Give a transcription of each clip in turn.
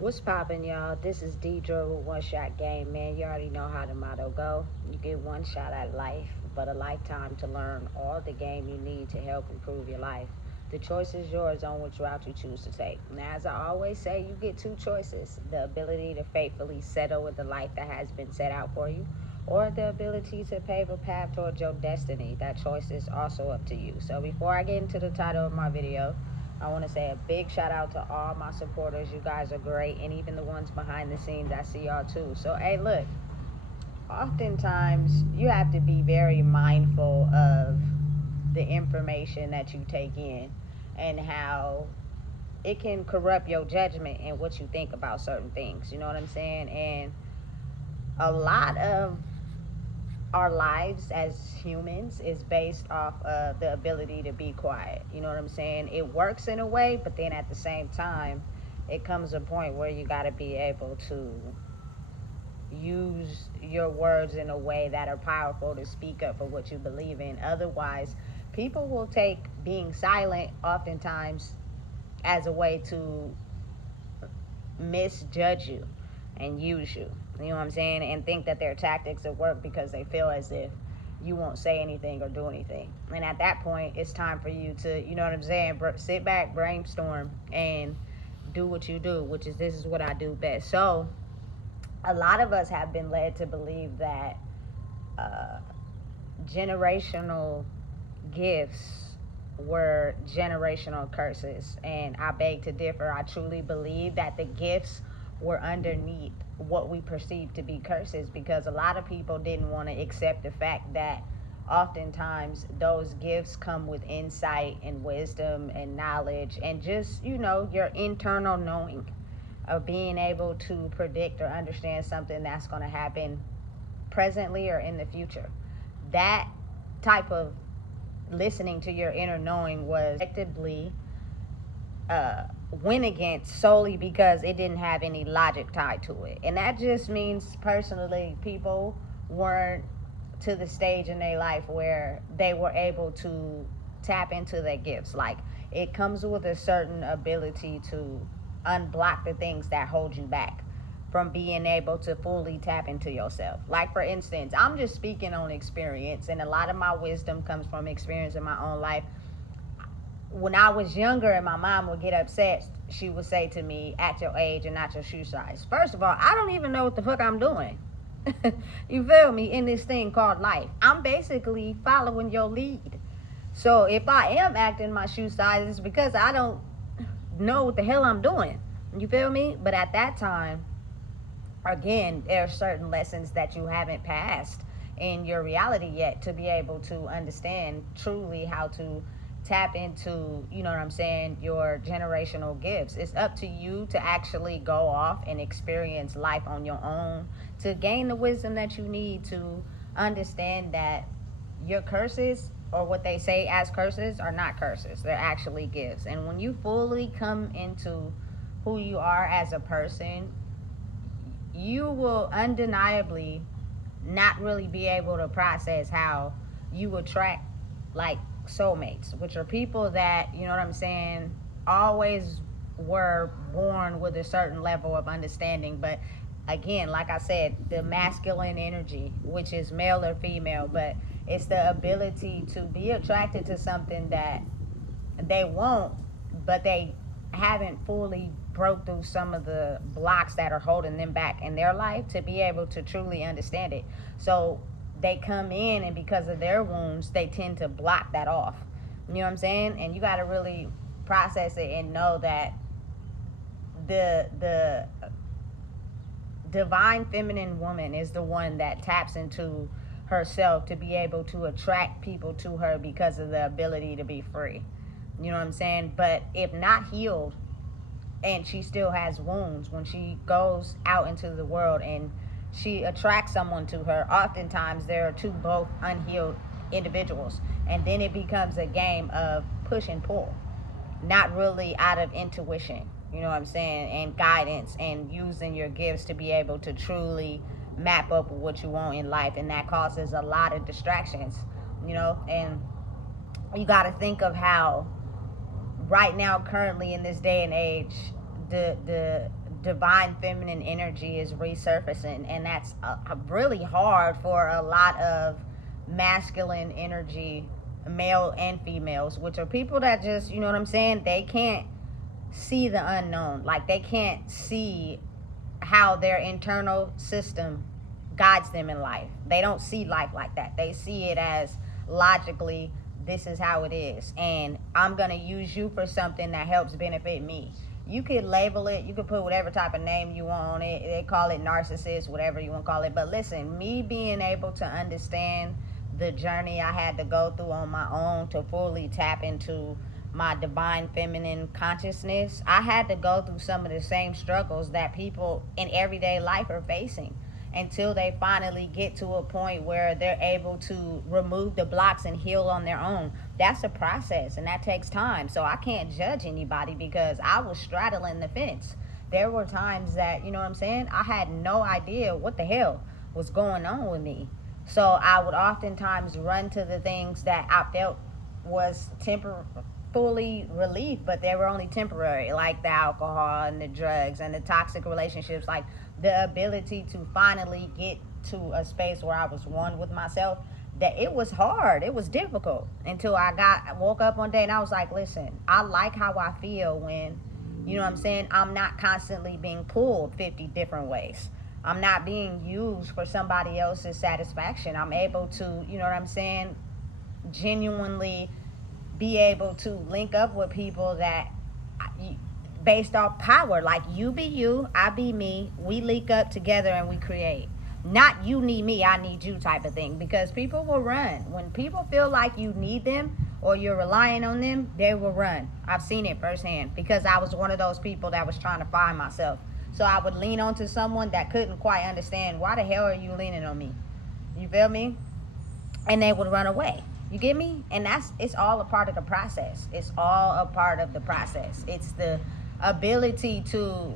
What's poppin', y'all? This is Deidre with One Shot Game, man. You already know how the motto go. You get one shot at life, but a lifetime to learn all the game you need to help improve your life. The choice is yours on which route you choose to take. Now, as I always say, you get two choices: the ability to faithfully settle with the life that has been set out for you, or the ability to pave a path towards your destiny. That choice is also up to you. So, before I get into the title of my video, I want to say a big shout out to all my supporters. You guys are great. And even the ones behind the scenes, I see y'all too. So, hey, look, oftentimes you have to be very mindful of the information that you take in and how it can corrupt your judgment and what you think about certain things. You know what I'm saying? And a lot of our lives as humans is based off of the ability to be quiet. You know what I'm saying? It works in a way, but then at the same time, it comes a point where you got to be able to use your words in a way that are powerful to speak up for what you believe in. Otherwise, people will take being silent oftentimes as a way to misjudge you and use you. You know what I'm saying? And think that their tactics will work because they feel as if you won't say anything or do anything. And at that point, it's time for you to, you know what I'm saying, sit back, brainstorm, and do what you do, which is this is what I do best. So a lot of us have been led to believe that uh, generational gifts were generational curses, and I beg to differ. I truly believe that the gifts were underneath what we perceive to be curses, because a lot of people didn't want to accept the fact that oftentimes those gifts come with insight and wisdom and knowledge and just, you know, your internal knowing of being able to predict or understand something that's going to happen presently or in the future. That type of listening to your inner knowing was effectively went against solely because it didn't have any logic tied to it. And that just means personally people weren't to the stage in their life where they were able to tap into their gifts. Like, it comes with a certain ability to unblock the things that hold you back from being able to fully tap into yourself. Like, for instance, I'm just speaking on experience, and a lot of my wisdom comes from experience in my own life. When I was younger and my mom would get upset, she would say to me, "At your age and not your shoe size." First of all, I don't even know what the fuck I'm doing. You feel me? In this thing called life, I'm basically following your lead. So if I am acting my shoe size, it's because I don't know what the hell I'm doing. You feel me? But at that time, again, there are certain lessons that you haven't passed in your reality yet to be able to understand truly how to tap into, you know what I'm saying, your generational gifts. It's up to you to actually go off and experience life on your own to gain the wisdom that you need to understand that your curses, or what they say as curses, are not curses. They're actually gifts. And when you fully come into who you are as a person, you will undeniably not really be able to process how you attract like soulmates, which are people that, you know what I'm saying, always were born with a certain level of understanding. But again, like I said, the masculine energy, which is male or female, but it's the ability to be attracted to something that they won't, but they haven't fully broke through some of the blocks that are holding them back in their life to be able to truly understand it. So they come in, and because of their wounds, they tend to block that off. You know what I'm saying? And you got to really process it and know that the divine feminine woman is the one that taps into herself to be able to attract people to her because of the ability to be free. You know what I'm saying? But if not healed, and she still has wounds, when she goes out into the world and she attracts someone to her, oftentimes there are two both unhealed individuals, and then it becomes a game of push and pull, not really out of intuition, you know what I'm saying, and guidance and using your gifts to be able to truly map up what you want in life. And that causes a lot of distractions, you know. And you got to think of how right now, currently in this day and age, the divine feminine energy is resurfacing, and that's really hard for a lot of masculine energy, male and females, which are people that just, you know what I'm saying, they can't see the unknown. Like, they can't see how their internal system guides them in life. They don't see life like that. They see it as logically, this is how it is, and I'm gonna use you for something that helps benefit me. You could label it, you could put whatever type of name you want on it. They call it narcissist, whatever you want to call it. But listen, me being able to understand the journey I had to go through on my own to fully tap into my divine feminine consciousness, I had to go through some of the same struggles that people in everyday life are facing, until they finally get to a point where they're able to remove the blocks and heal on their own. That's a process, and that takes time. So I can't judge anybody, because I was straddling the fence. There were times that, you know what I'm saying, I had no idea what the hell was going on with me. So I would oftentimes run to the things that I felt was fully relief, but they were only temporary, like the alcohol and the drugs and the toxic relationships. Like, the ability to finally get to a space where I was one with myself, that it was hard, it was difficult, until I woke up one day and I was like, listen, I like how I feel when, you know what I'm saying, I'm not constantly being pulled 50 different ways. I'm not being used for somebody else's satisfaction. I'm able to, you know what I'm saying, genuinely be able to link up with people that, based off power, like, you be you, I be me, we link up together and we create. Not you need me, I need you type of thing. Because people will run when people feel like you need them or you're relying on them. They will run. I've seen it firsthand, because I was one of those people that was trying to find myself. So I would lean on to someone that couldn't quite understand, why the hell are you leaning on me? You feel me? And they would run away. You get me? And it's all a part of the process. It's all a part of the process. It's the ability to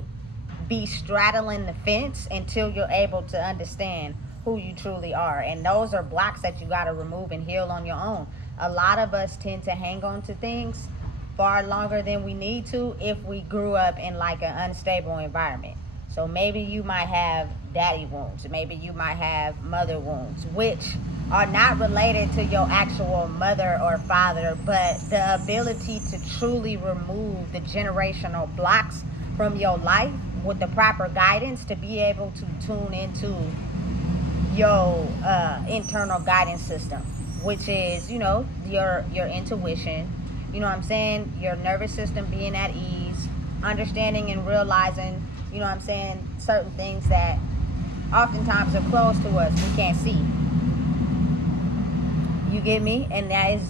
be straddling the fence until you're able to understand who you truly are. And those are blocks that you got to remove and heal on your own. A lot of us tend to hang on to things far longer than we need to if we grew up in like an unstable environment. So maybe you might have daddy wounds, maybe you might have mother wounds, which are not related to your actual mother or father, but the ability to truly remove the generational blocks from your life with the proper guidance, to be able to tune into your internal guidance system, which is, you know, your intuition, you know what I'm saying, your nervous system being at ease, understanding and realizing, you know what I'm saying, certain things that oftentimes are close to us, we can't see. You get me? And that is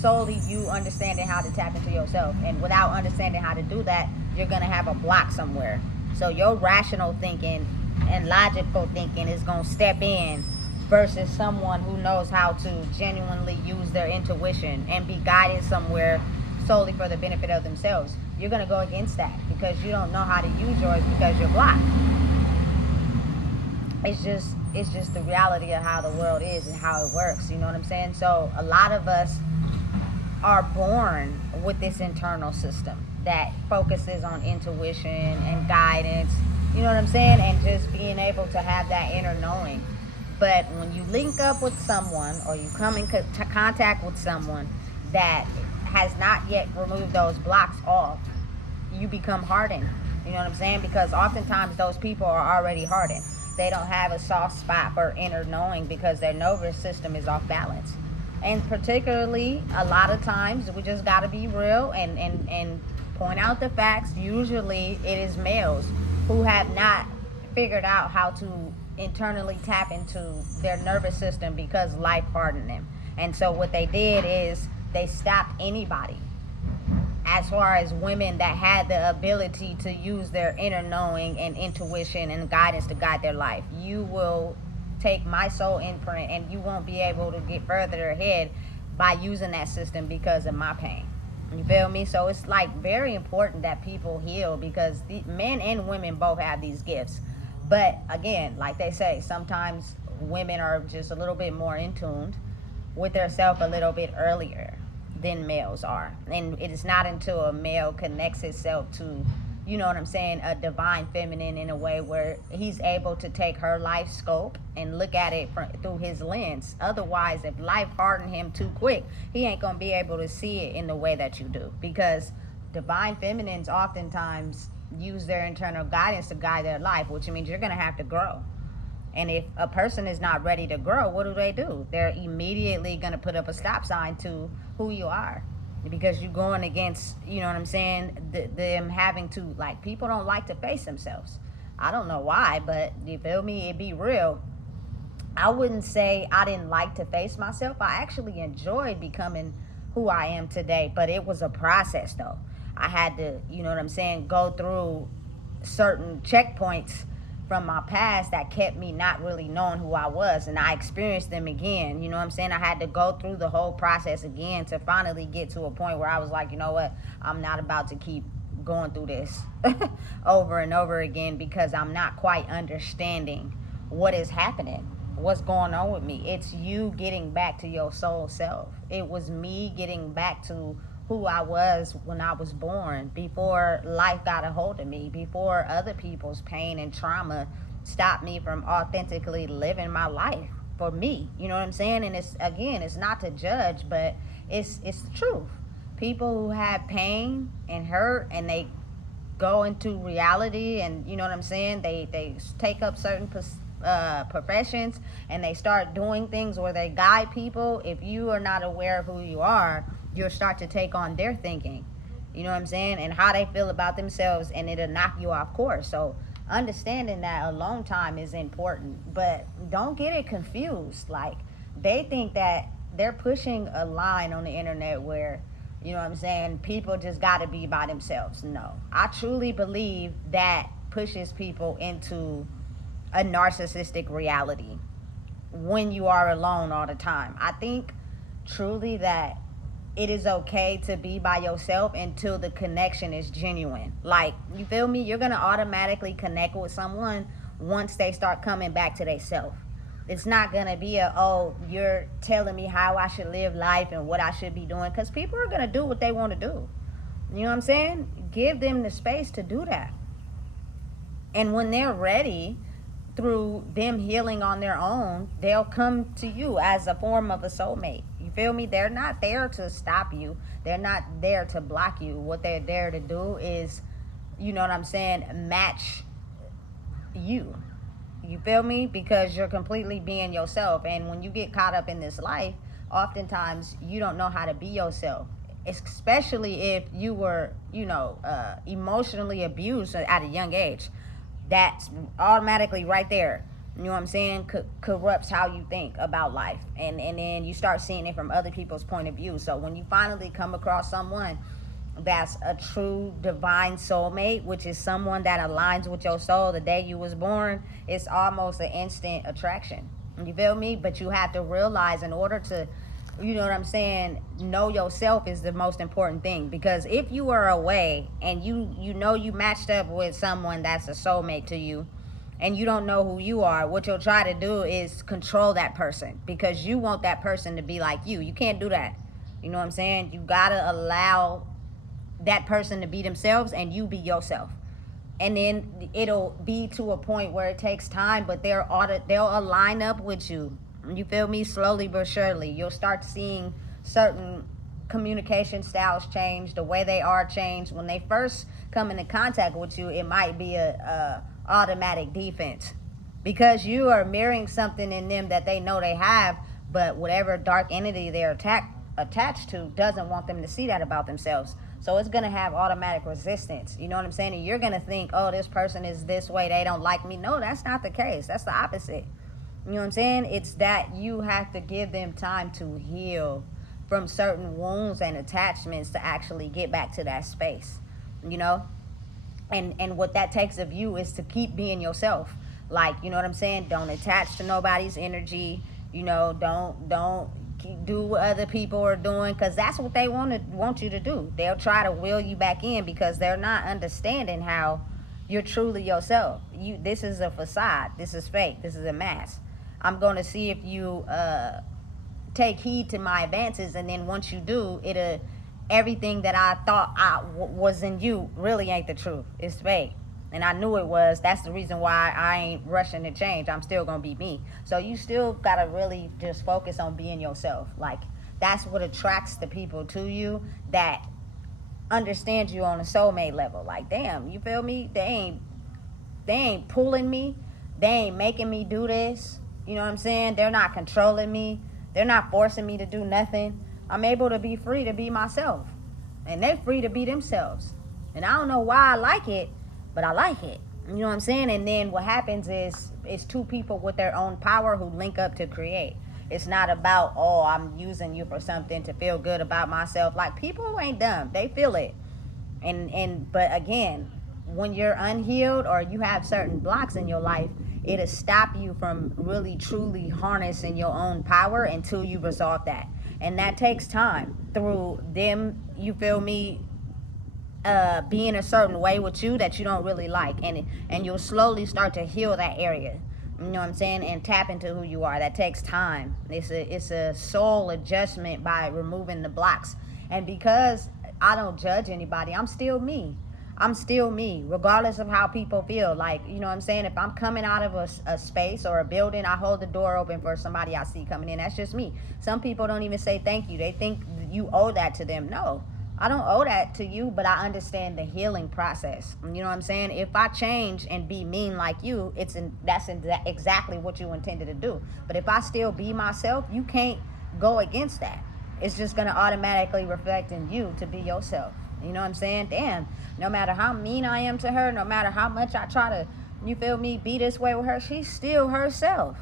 solely you understanding how to tap into yourself. And without understanding how to do that, you're going to have a block somewhere. So your rational thinking and logical thinking is going to step in, versus someone who knows how to genuinely use their intuition and be guided somewhere solely for the benefit of themselves. You're going to go against that because you don't know how to use yours, because you're blocked. It's just the reality of how the world is and how it works. You know what I'm saying? So a lot of us are born with this internal system that focuses on intuition and guidance. You know what I'm saying? And just being able to have that inner knowing. But when you link up with someone, or you come in contact with someone that has not yet removed those blocks off, you become hardened. You know what I'm saying? Because oftentimes those people are already hardened. They don't have a soft spot for inner knowing because their nervous system is off balance. And particularly, a lot of times, we just got to be real and point out the facts. Usually it is males who have not figured out how to internally tap into their nervous system because life hardened them. And so what they did is they stopped anybody, as far as women that had the ability to use their inner knowing and intuition and guidance to guide their life. You will take my soul imprint and you won't be able to get further ahead by using that system because of my pain. You feel me? So it's like very important that people heal, because the men and women both have these gifts. But again, like they say, sometimes women are just a little bit more in tune with their self a little bit earlier than males are. And it is not until a male connects himself to you know what I'm saying, a divine feminine in a way where he's able to take her life scope and look at it through his lens. Otherwise, if life hardened him too quick, he ain't gonna be able to see it in the way that you do, because divine feminines oftentimes use their internal guidance to guide their life, which means you're gonna have to grow. And if a person is not ready to grow, what do? They're immediately going to put up a stop sign to who you are, because you're going against, you know what I'm saying, them having to, like, people don't like to face themselves. I don't know why, but you feel me? It be real. I wouldn't say I didn't like to face myself. I actually enjoyed becoming who I am today, but it was a process though. I had to, you know what I'm saying, go through certain checkpoints from my past that kept me not really knowing who I was, and I experienced them again. You know what I'm saying? I had to go through the whole process again to finally get to a point where I was like, you know what? I'm not about to keep going through this over and over again, because I'm not quite understanding what is happening, what's going on with me. It's you getting back to your soul self. It was me getting back to who I was when I was born, before life got a hold of me, before other people's pain and trauma stopped me from authentically living my life for me. You know what I'm saying? And it's, again, it's not to judge, but it's the truth. People who have pain and hurt, and they go into reality, and you know what I'm saying, they take up certain professions, and they start doing things where they guide people. If you are not aware of who you are, you'll start to take on their thinking, you know what I'm saying, and how they feel about themselves, and it'll knock you off course. So understanding that alone time is important, but don't get it confused. Like, they think that they're pushing a line on the internet where, you know what I'm saying, people just got to be by themselves. No, I truly believe that pushes people into a narcissistic reality when you are alone all the time. I think truly that it is okay to be by yourself until the connection is genuine. Like, you feel me? You're going to automatically connect with someone once they start coming back to themselves. It's not going to be oh, you're telling me how I should live life and what I should be doing, because people are going to do what they want to do. You know what I'm saying? Give them the space to do that. And when they're ready, through them healing on their own, they'll come to you as a form of a soulmate. You feel me? They're not there to stop you. They're not there to block you. What they're there to do is, you know what I'm saying, match you. You feel me? Because you're completely being yourself. And when you get caught up in this life, oftentimes you don't know how to be yourself. Especially if you were, emotionally abused at a young age. That's automatically right there, you know what I'm saying, corrupts how you think about life. And then you start seeing it from other people's point of view. So when you finally come across someone that's a true divine soulmate, which is someone that aligns with your soul the day you was born, it's almost an instant attraction. You feel me? But you have to realize, in order to, you know what I'm saying, know yourself is the most important thing. Because if you are away and you know you matched up with someone that's a soulmate to you, and you don't know who you are, what you'll try to do is control that person, because you want that person to be like you. You can't do that. You know what I'm saying? You gotta allow that person to be themselves and you be yourself. And then it'll be to a point where it takes time, but they'll align up with you. You feel me? Slowly but surely, you'll start seeing certain communication styles change, the way they are changed. When they first come into contact with you, it might be a automatic defense, because you are mirroring something in them that they know they have, but whatever dark entity they're attached to doesn't want them to see that about themselves. So it's going to have automatic resistance. You know what I'm saying? And you're going to think, oh, this person is this way, they don't like me. No, that's not the case. That's the opposite. You know what I'm saying? It's that you have to give them time to heal from certain wounds and attachments to actually get back to that space, you know? And what that takes of you is to keep being yourself. Like, you know what I'm saying? Don't attach to nobody's energy. You know, don't do what other people are doing, because that's what they want you to do. They'll try to will you back in, because they're not understanding how you're truly yourself. This is a facade. This is fake. This is a mask. I'm going to see if you take heed to my advances, and then once you do, everything that I thought was in you really ain't the truth. It's fake. And I knew it was. That's the reason why I ain't rushing to change. I'm still going to be me. So you still got to really just focus on being yourself. Like, that's what attracts the people to you that understand you on a soulmate level. Like, damn, you feel me? They ain't pulling me. They ain't making me do this. You know what I'm saying? They're not controlling me. They're not forcing me to do nothing. I'm able to be free to be myself. And they're free to be themselves. And I don't know why I like it, but I like it. You know what I'm saying? And then what happens is it's two people with their own power who link up to create. It's not about, oh, I'm using you for something to feel good about myself. Like, people ain't dumb. They feel it. But again, when you're unhealed or you have certain blocks in your life, it'll stop you from really truly harnessing your own power until you resolve that. And that takes time through them, you feel me, being a certain way with you that you don't really like, and you'll slowly start to heal that area. You know what I'm saying? And tap into who you are. That takes time. It's a soul adjustment by removing the blocks. And because I don't judge anybody, I'm still me. I'm still me, regardless of how people feel. Like, you know what I'm saying? If I'm coming out of a space or a building, I hold the door open for somebody I see coming in. That's just me. Some people don't even say thank you. They think you owe that to them. No, I don't owe that to you, but I understand the healing process. You know what I'm saying? If I change and be mean like you, that's exactly what you intended to do. But if I still be myself, you can't go against that. It's just going to automatically reflect in you to be yourself. You know what I'm saying? Damn, no matter how mean I am to her, no matter how much I try to, you feel me, be this way with her, she's still herself.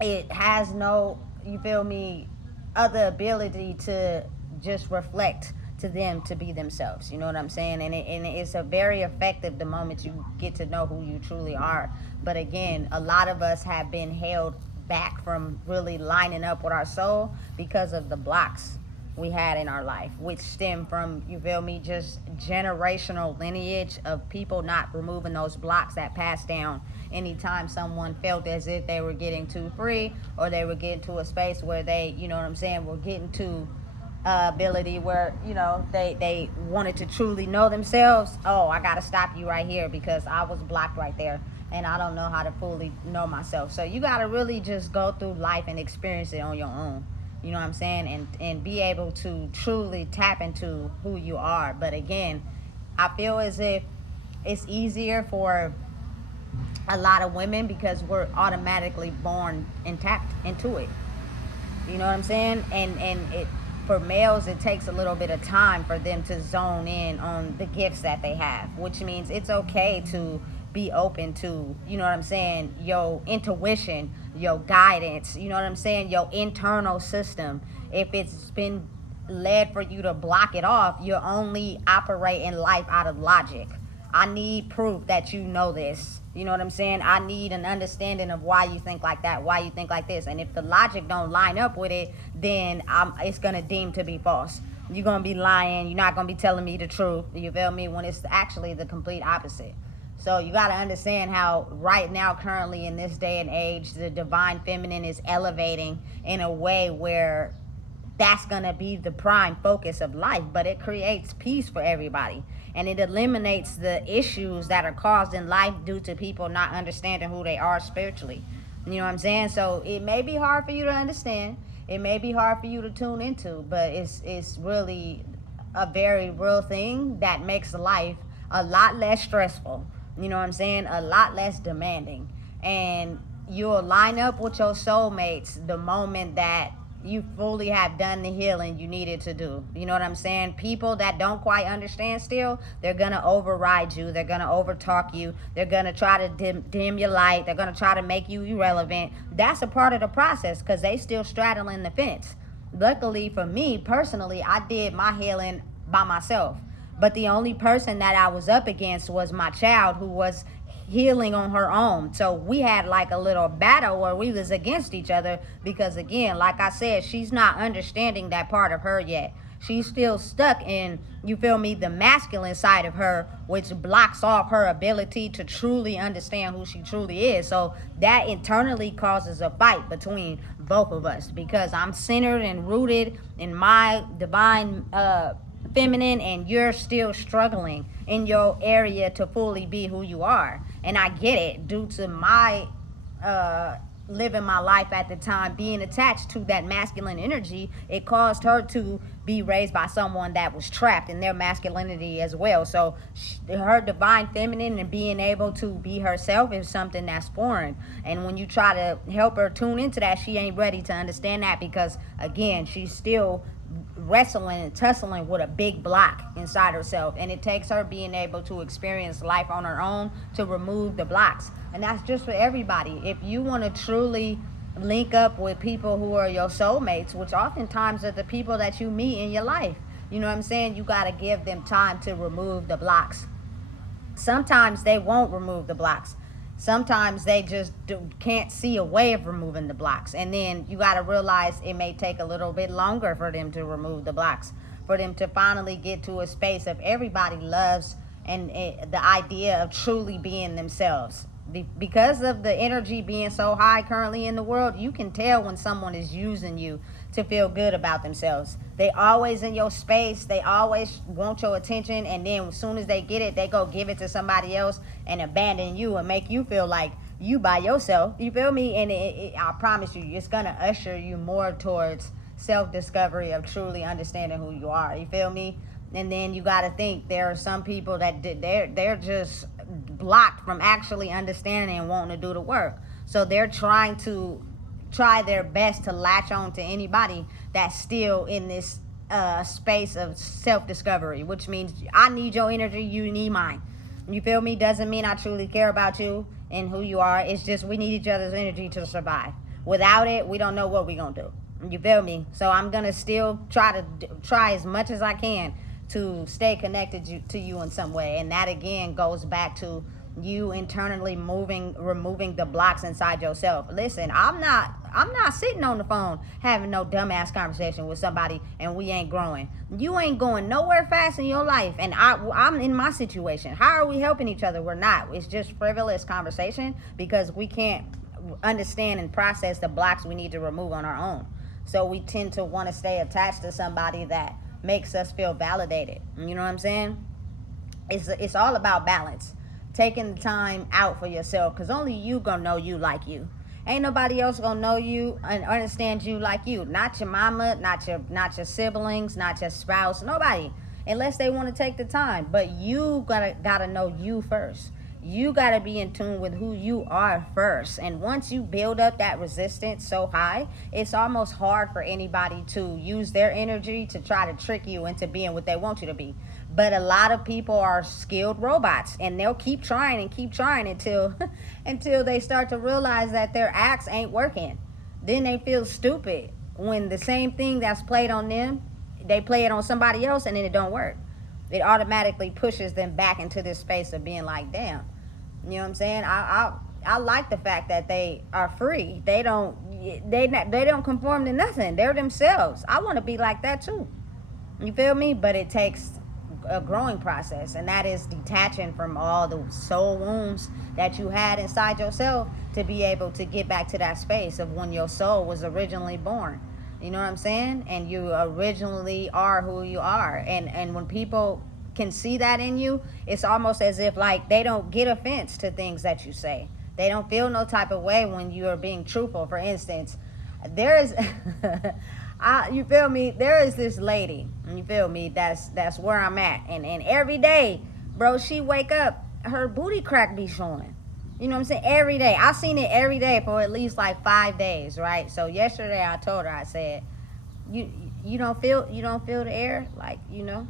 It has no, you feel me, other ability to just reflect to them to be themselves. You know what I'm saying? And it's a very effective the moment you get to know who you truly are. But again, a lot of us have been held back from really lining up with our soul because of the blocks we had in our life, which stem from, you feel me, just generational lineage of people not removing those blocks that passed down anytime someone felt as if they were getting too free, or they were getting to a space where they, you know what I'm saying, were getting to ability where, you know, they wanted to truly know themselves. Oh, I gotta stop you right here because I was blocked right there and I don't know how to fully know myself. So you gotta really just go through life and experience it on your own. You know what I'm saying? And be able to truly tap into who you are. But again, I feel as if it's easier for a lot of women because we're automatically born and tapped into it. You know what I'm saying? And it, for males, it takes a little bit of time for them to zone in on the gifts that they have, which means it's okay to be open to, you know what I'm saying, your intuition, your guidance, you know what I'm saying, your internal system. If it's been led for you to block it off, you're only operating life out of logic. I need proof that you know this. You know what I'm saying? I need an understanding of why you think like that, why you think like this. And if the logic don't line up with it, then it's going to deem to be false. You're going to be lying. You're not going to be telling me the truth. You feel me? When it's actually the complete opposite. So you got to understand how right now, currently in this day and age, the divine feminine is elevating in a way where that's going to be the prime focus of life. But it creates peace for everybody. And it eliminates the issues that are caused in life due to people not understanding who they are spiritually. You know what I'm saying? So it may be hard for you to understand. It may be hard for you to tune into. But it's really a very real thing that makes life a lot less stressful. You know what I'm saying? A lot less demanding. And you'll line up with your soulmates the moment that you fully have done the healing you needed to do. You know what I'm saying? People that don't quite understand still, they're going to override you. They're going to overtalk you. They're going to try to dim your light. They're going to try to make you irrelevant. That's a part of the process because they still straddling the fence. Luckily for me, personally, I did my healing by myself. But the only person that I was up against was my child, who was healing on her own. So we had like a little battle where we was against each other because, again, like I said, she's not understanding that part of her yet. she's still stuck in, you feel me, the masculine side of her, which blocks off her ability to truly understand who she truly is. So that internally causes a fight between both of us, because I'm centered and rooted in my divine feminine, and you're still struggling in your area to fully be who you are. And I get it, due to my living my life at the time being attached to that masculine energy. It caused her to be raised by someone that was trapped in their masculinity as well. So her divine feminine and being able to be herself is something that's foreign. And when you try to help her tune into that, she ain't ready to understand that, because again, she's still wrestling and tussling with a big block inside herself, and it takes her being able to experience life on her own to remove the blocks. And that's just for everybody. If you want to truly link up with people who are your soulmates, which oftentimes are the people that you meet in your life, you know what I'm saying, you got to give them time to remove the blocks. Sometimes they won't remove the blocks. Sometimes they just can't see a way of removing the blocks. And then you got to realize it may take a little bit longer for them to remove the blocks, for them to finally get to a space of everybody loves and the idea of truly being themselves. Because of the energy being so high currently in the world, you can tell when someone is using you to feel good about themselves. They always in your space, they always want your attention, and then as soon as they get it, they go give it to somebody else and abandon you and make you feel like you by yourself. You feel me? And I promise you, it's gonna usher you more towards self-discovery of truly understanding who you are. You feel me? And then you got to think, there are some people that they're just blocked from actually understanding and wanting to do the work. So they're trying their best to latch on to anybody that's still in this space of self-discovery, which means I need your energy, you need mine. You feel me? Doesn't mean I truly care about you and who you are. It's just we need each other's energy to survive. Without it, we don't know what we're going to do. You feel me? So I'm going to still try as much as I can to stay connected to you in some way. And that again goes back to you internally removing the blocks inside yourself. Listen, I'm not sitting on the phone having no dumbass conversation with somebody and we ain't growing. You ain't going nowhere fast in your life, and I'm in my situation. How are we helping each other? We're not. It's just frivolous conversation because we can't understand and process the blocks we need to remove on our own. So we tend to want to stay attached to somebody that makes us feel validated. You know what I'm saying? It's all about balance. Taking the time out for yourself, because only you gonna know you like you. Ain't nobody else gonna know you and understand you like you. Not your mama, not your siblings, not your spouse, nobody, unless they want to take the time. But you gotta know you first. You gotta be in tune with who you are first. And once you build up that resistance so high, it's almost hard for anybody to use their energy to try to trick you into being what they want you to be. But a lot of people are skilled robots, and they'll keep trying until until they start to realize that their acts ain't working. Then they feel stupid when the same thing that's played on them, they play it on somebody else, and then it don't work. It automatically pushes them back into this space of being like, damn, you know what I'm saying? I like the fact that they are free. They don't conform to nothing. They're themselves. I want to be like that too. You feel me? But it takes a growing process, and that is detaching from all the soul wounds that you had inside yourself to be able to get back to that space of when your soul was originally born. You know what I'm saying? And you originally are who you are. And when people can see that in you, it's almost as if like they don't get offense to things that you say. They don't feel no type of way when you are being truthful. For instance, there is you feel me? There is this lady, you feel me, that's where I'm at. And every day, bro, she wake up, her booty crack be showing. You know what I'm saying? Every day. I seen it every day for at least like 5 days, right? So yesterday I told her, I said, you don't feel the air, like, yo,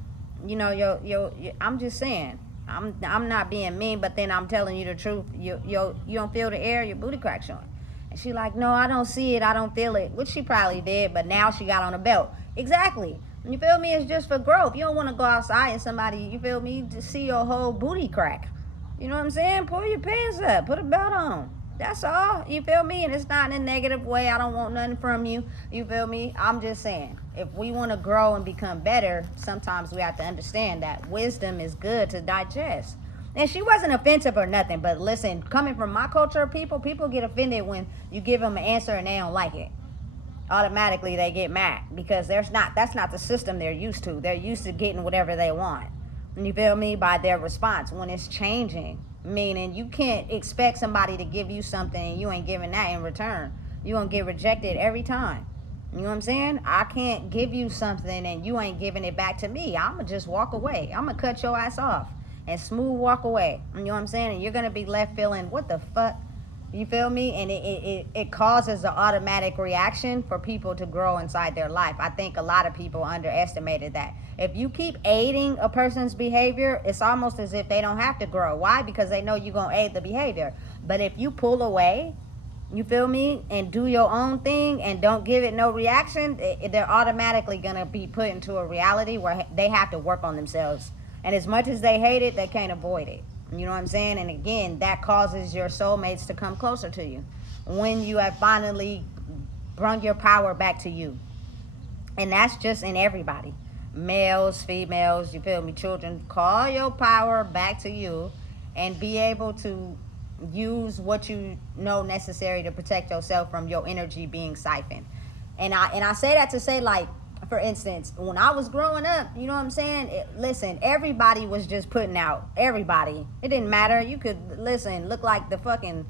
I'm just saying, I'm not being mean, but then I'm telling you the truth. You don't feel the air, your booty crack showing. And she like, no, I don't see it, I don't feel it, which she probably did, but now she got on a belt. Exactly. You feel me? It's just for growth. You don't want to go outside and somebody, you feel me, to see your whole booty crack. You know what I'm saying? Pull your pants up, put a belt on. That's all. You feel me? And it's not in a negative way. I don't want nothing from you. You feel me? I'm just saying, if we want to grow and become better, sometimes we have to understand that wisdom is good to digest. And she wasn't offensive or nothing, but listen, coming from my culture, people get offended when you give them an answer and they don't like it. Automatically they get mad because that's not the system they're used to. They're used to getting whatever they want. You feel me? By their response when it's changing. Meaning you can't expect somebody to give you something and you ain't giving that in return. You're gonna get rejected every time. You know what I'm saying? I can't give you something and you ain't giving it back to me. I'ma just walk away. I'ma cut your ass off and smooth walk away. You know what I'm saying? And you're gonna be left feeling, what the fuck? You feel me? And it causes an automatic reaction for people to grow inside their life. I think a lot of people underestimated that. If you keep aiding a person's behavior, it's almost as if they don't have to grow. Why? Because they know you're going to aid the behavior. But if you pull away, you feel me, and do your own thing and don't give it no reaction, they're automatically going to be put into a reality where they have to work on themselves. And as much as they hate it, they can't avoid it. You know what I'm saying? And again, that causes your soulmates to come closer to you when you have finally brought your power back to you. And that's just in everybody. Males, females, you feel me, children. Call your power back to you and be able to use what you know necessary to protect yourself from your energy being siphoned. And I say that to say, like, for instance, when I was growing up, you know what I'm saying? Listen, everybody was just putting out. Everybody. It didn't matter. You could, listen, look like the fucking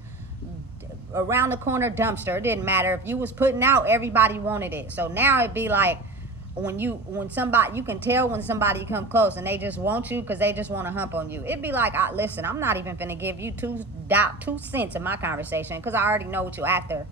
around the corner dumpster. It didn't matter. If you was putting out, everybody wanted it. So now it'd be like, when somebody, you can tell when somebody come close and they just want you because they just want to hump on you. It'd be like, listen, I'm not even finna give you 2 cents in my conversation because I already know what you after.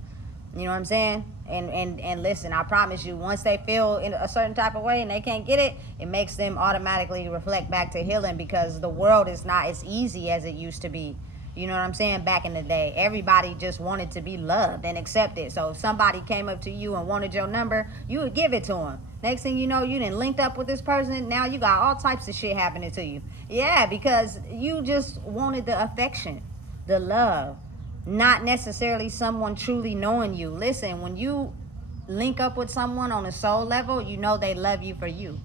You know what I'm saying? And listen, I promise you, once they feel in a certain type of way and they can't get it, it makes them automatically reflect back to healing, because the world is not as easy as it used to be. You know what I'm saying? Back in the day, everybody just wanted to be loved and accepted. So if somebody came up to you and wanted your number, you would give it to them. Next thing you know, you done linked up with this person. Now you got all types of shit happening to you. Yeah, because you just wanted the affection, the love. Not necessarily someone truly knowing you. Listen, when you link up with someone on a soul level, you know they love you for you.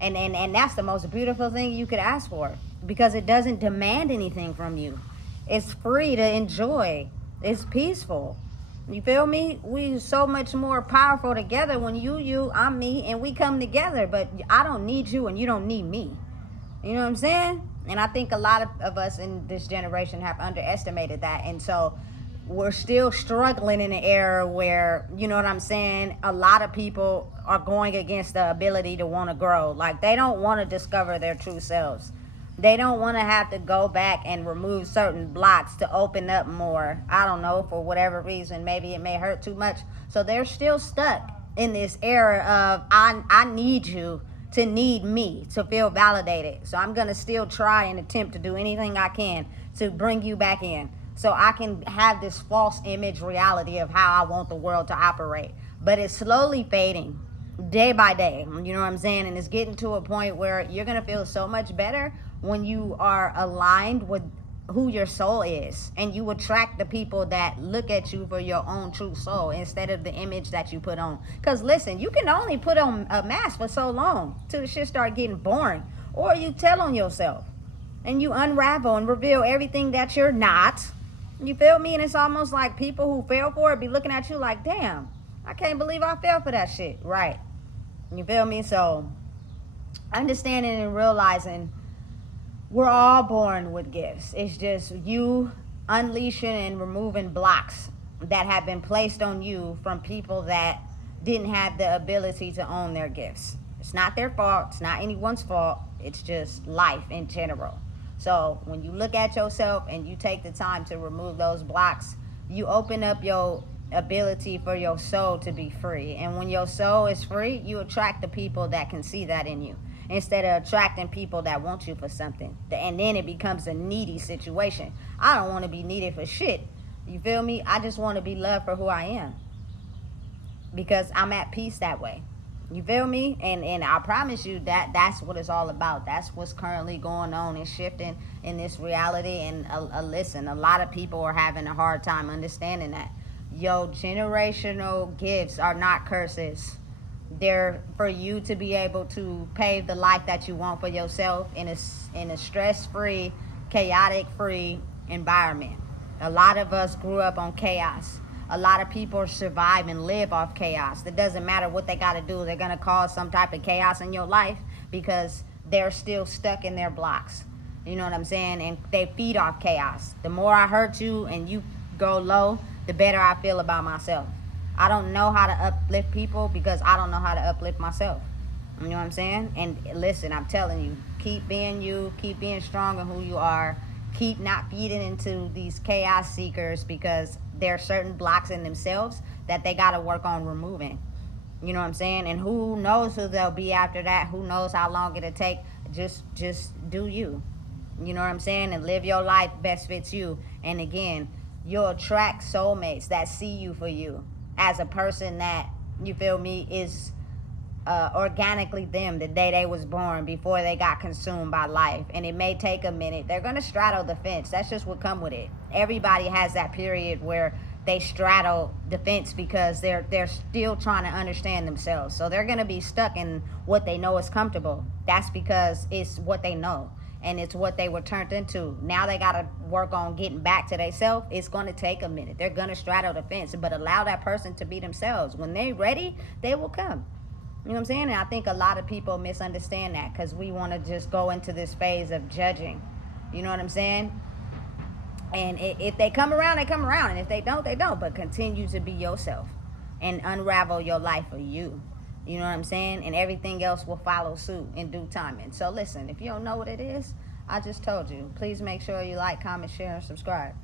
And that's the most beautiful thing you could ask for, because it doesn't demand anything from you. It's free to enjoy. It's peaceful. You feel me? We so much more powerful together when you, I'm me, and we come together. But I don't need you and you don't need me. You know what I'm saying? And I think a lot of us in this generation have underestimated that. And so we're still struggling in an era where, you know what I'm saying, a lot of people are going against the ability to want to grow. Like, they don't want to discover their true selves. They don't want to have to go back and remove certain blocks to open up more. I don't know, for whatever reason. Maybe it may hurt too much. So they're still stuck in this era of, I need you to need me to feel validated. So I'm going to still try and attempt to do anything I can to bring you back in, so I can have this false image reality of how I want the world to operate. But it's slowly fading day by day. You know what I'm saying? And it's getting to a point where you're going to feel so much better when you are aligned with who your soul is, and you attract the people that look at you for your own true soul instead of the image that you put on. Because listen, you can only put on a mask for so long till the shit start getting boring, or you tell on yourself and you unravel and reveal everything that you're not. You feel me? And it's almost like people who fell for it be looking at you like, damn, I can't believe I fell for that shit. Right? You feel me? So understanding and realizing we're all born with gifts. It's just you unleashing and removing blocks that have been placed on you from people that didn't have the ability to own their gifts. It's not their fault. It's not anyone's fault. It's just life in general. So when you look at yourself and you take the time to remove those blocks, you open up your ability for your soul to be free. And when your soul is free, you attract the people that can see that in you, instead of attracting people that want you for something. And then it becomes a needy situation. I don't want to be needed for shit. You feel me? I just want to be loved for who I am, because I'm at peace that way. You feel me? And I promise you that that's what it's all about. That's what's currently going on and shifting in this reality. And listen, a lot of people are having a hard time understanding that. Yo, generational gifts are not curses. They're for you to be able to pave the life that you want for yourself in a stress-free, chaotic-free environment. A lot of us grew up on chaos. A lot of people survive and live off chaos. It doesn't matter what they got to do. They're going to cause some type of chaos in your life because they're still stuck in their blocks. You know what I'm saying? And they feed off chaos. The more I hurt you and you go low, the better I feel about myself. I don't know how to uplift people because I don't know how to uplift myself. You know what I'm saying? And listen, I'm telling you, keep being you, keep being strong in who you are, keep not feeding into these chaos seekers because there are certain blocks in themselves that they got to work on removing. You know what I'm saying? And who knows who they'll be after that? Who knows how long it'll take? Just do you. You know what I'm saying? And live your life best fits you. And again, you'll attract soulmates that see you for you as a person that, you feel me, is organically them the day they was born before they got consumed by life. And it may take a minute. They're going to straddle the fence. That's just what come with it. Everybody has that period where they straddle the fence because they're still trying to understand themselves. So they're going to be stuck in what they know is comfortable. That's because it's what they know. And it's what they were turned into. Now they got to work on getting back to themselves. It's going to take a minute. They're going to straddle the fence. But allow that person to be themselves. When they're ready, they will come. You know what I'm saying? And I think a lot of people misunderstand that because we want to just go into this phase of judging. You know what I'm saying? And if they come around, they come around. And if they don't, they don't. But continue to be yourself and unravel your life for you. You know what I'm saying? And everything else will follow suit in due time. And so listen, if you don't know what it is, I just told you. Please make sure you like, comment, share, and subscribe.